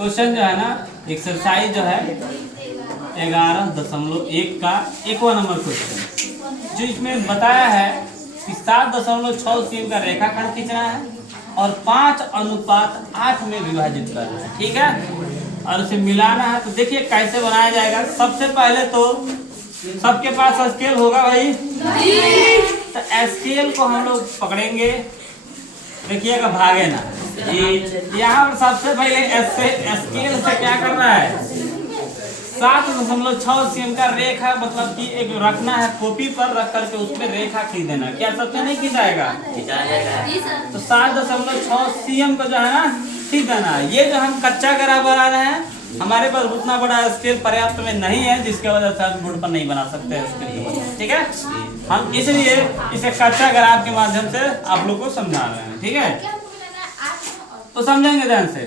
Question जो है ना एक्सरसाइज जो है 11.1 का 1वां नंबर क्वेश्चन, जो इसमें बताया है कि 7.6 cm का रेखाखंड खींचना है और 5:8 में विभाजित करना है। ठीक है, और उसे मिलाना है। तो देखिए कैसे बनाया जाएगा। सबसे पहले तो सबके पास स्केल होगा भाई, तो स्केल को हम लोग पकड़ेंगे। देखिएगा भागे ना। यहाँ पर सबसे पहले स्केल से क्या करना है, 7.6 cm का रेखा मतलब कि एक रखना है, कॉपी पर रख करके उसमें रेखा खींच देना। क्या सबसे नहीं खींचाएगा? तो 7.6 cm को जो है ना खींच देना। ये जो हम कच्चा ग्राफ बना रहे हैं, हमारे पास उतना बड़ा स्केल पर्याप्त में नहीं है, जिसके वजह से हम बोर्ड पर नहीं बना सकते स्केल। ठीक है, हम इसलिए इसे कच्चा ग्राफ के माध्यम से आप लोग को समझा रहे हैं। ठीक है, तो समझेंगे ध्यान से।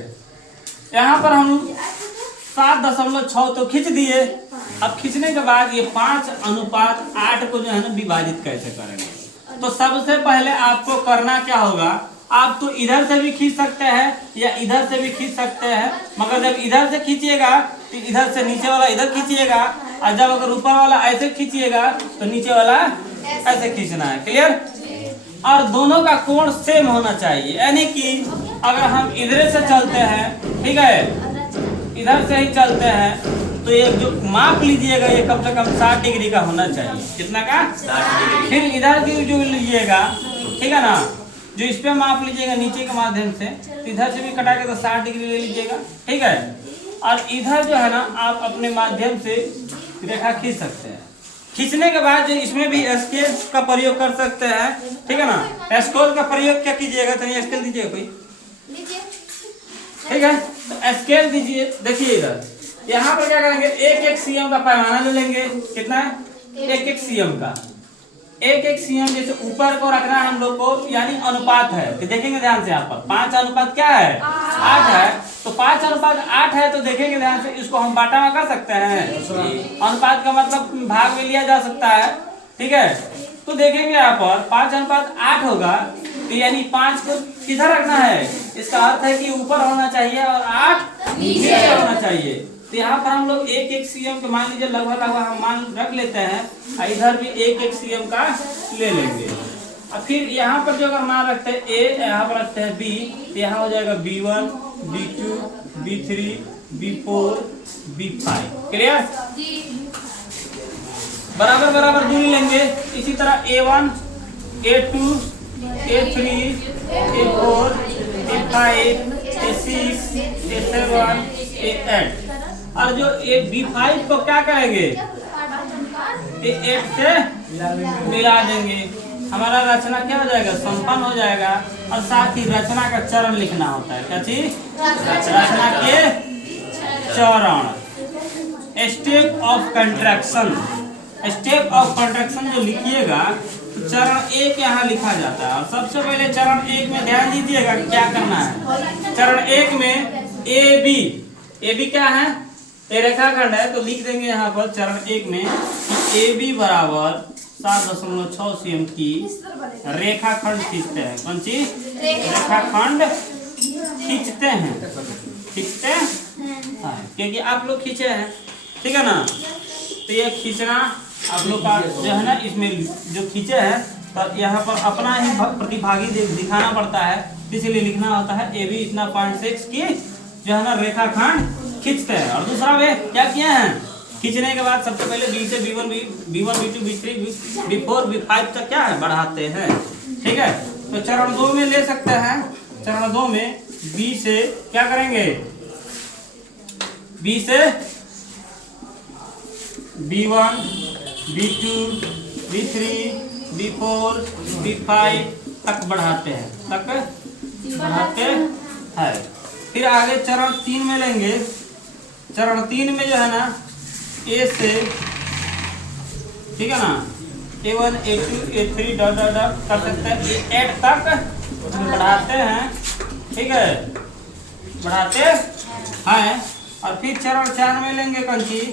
यहाँ पर हम 7.6 तो खींच दिए। अब खींचने के बाद ये 5:8 को जो है ना विभाजित कैसे करेंगे। तो सबसे पहले आपको करना क्या होगा, आप तो इधर से भी खींच सकते हैं या इधर से भी खींच सकते हैं, मगर जब इधर से खींचिएगा तो इधर से नीचे वाला इधर खींचिएगा, और जब अगर ऊपर वाला ऐसे खींचिएगा तो नीचे वाला ऐसे खींचना है। क्लियर? और दोनों का कोण सेम होना चाहिए, यानी कि अगर हम इधर से चलते हैं, ठीक है, इधर से ही चलते हैं, तो ये जो माप लीजिएगा ये कम से कम 60 डिग्री का होना चाहिए। कितना का? 60 डिग्री। फिर इधर की जो लीजिएगा, ठीक है ना, जो इस पे माप लीजिएगा नीचे के माध्यम से, तो इधर से भी कटा के तो 60 डिग्री ले लीजिएगा। ठीक है, और इधर जो है ना आप अपने माध्यम से रेखा खींच सकते हैं। खींचने के बाद जो इसमें भी स्केल का प्रयोग कर सकते हैं। ठीक है ना, स्केल का प्रयोग क्या कीजिएगा, तो स्केल दीजिएगा कोई। ठीक है, तो स्केल दीजिए। देखिए इधर यहाँ पर क्या करेंगे, 1-1 cm का पैमाना ले लेंगे। कितना है? 1-1 cm का। 1-1 cm जैसे ऊपर को रखना है हम लोग को, यानी अनुपात है। तो देखेंगे ध्यान से, यहाँ पर 5:8 क्या है? 8 है। तो 5:8 है, तो देखेंगे ध्यान से, इसको हम बाटा में कर सकते हैं। अनुपात का मतलब भाग में लिया जा सकता है। ठीक है, तो देखेंगे यहाँ पर 5:8 होगा, तो यानी 5 को किधर रखना है, इसका अर्थ है कि ऊपर होना चाहिए और 8 नीचे होना चाहिए। तो यहाँ पर हम लोग 1-1 cm के मान लीजिए लगभग हम मान रख लेते हैं, और इधर भी 1-1 cm का ले लेंगे। और फिर यहाँ पर जो अगर मान रखते हैं A, यहाँ पर रखते हैं B, तो यहाँ हो जाएगा B1, B2, B3, B4, B5। Clear? बराबर बराबर दूरी लेंगे। इसी तरह A1, A2, A3, A4, A5, A6, A7, A8। और जो B5 को क्या करेंगे, A8 से मिला देंगे। हमारा रचना क्या हो जाएगा, संपन्न हो जाएगा। और साथ ही रचना का चरण लिखना होता है। क्या चीज? रचना के चरण, step of contraction. Step of contraction जो लिखिएगा, तो चरण 1 यहाँ लिखा जाता है। और सबसे पहले चरण 1 में ध्यान दीजिएगा क्या करना है। चरण 1 में AB क्या है, ये रेखाखंड है, तो लिख देंगे यहाँ पर चरण 1 में AB बराबर 7.6 cm की रेखाखंड खींचते हैं। कौन चीज? रेखाखंड खींचते हैं। क्योंकि आप लोग खींचे हैं। ठीक है ना, तो ये खींचना आप लोग का जो है ना, इसमें जो खींचे हैं, तो यहाँ पर अपना ही प्रतिभागी दिखाना पड़ता है, इसलिए लिखना होता है AB इतना 0.6 की जो है ना रेखाखंड खींचते हैं। और दूसरा वे क्या किए हैं, खींचने के बाद सबसे पहले B से B1, B2, B3, B4, B5 तक क्या है बढ़ाते हैं। ठीक है, तो चरण 2 में ले सकते हैं। चरण 2 में B से क्या करेंगे, B से B1, B2, B3, B4, B5 तक बढ़ाते हैं। फिर आगे चरण 3 में लेंगे। चरण 3 में जो है ना A से, ठीक है ना, A1, A2, A3 डॉट कर सकते हैं, A8 तक बढ़ाते हैं। ठीक है, बढ़ाते हैं। और फिर चरण 4 में लेंगे कंची।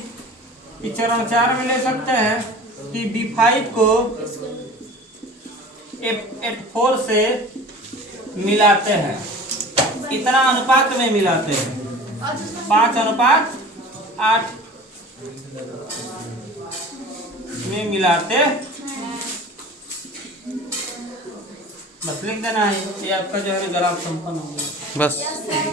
चरण 4 में ले सकते हैं कि B5 को F4 से मिलाते हैं। इतना अनुपात में मिलाते हैं। 5:8 में मिलाते बस लिख देना है। ये आपका जो है ग्राफ संपन्न हो गया बस।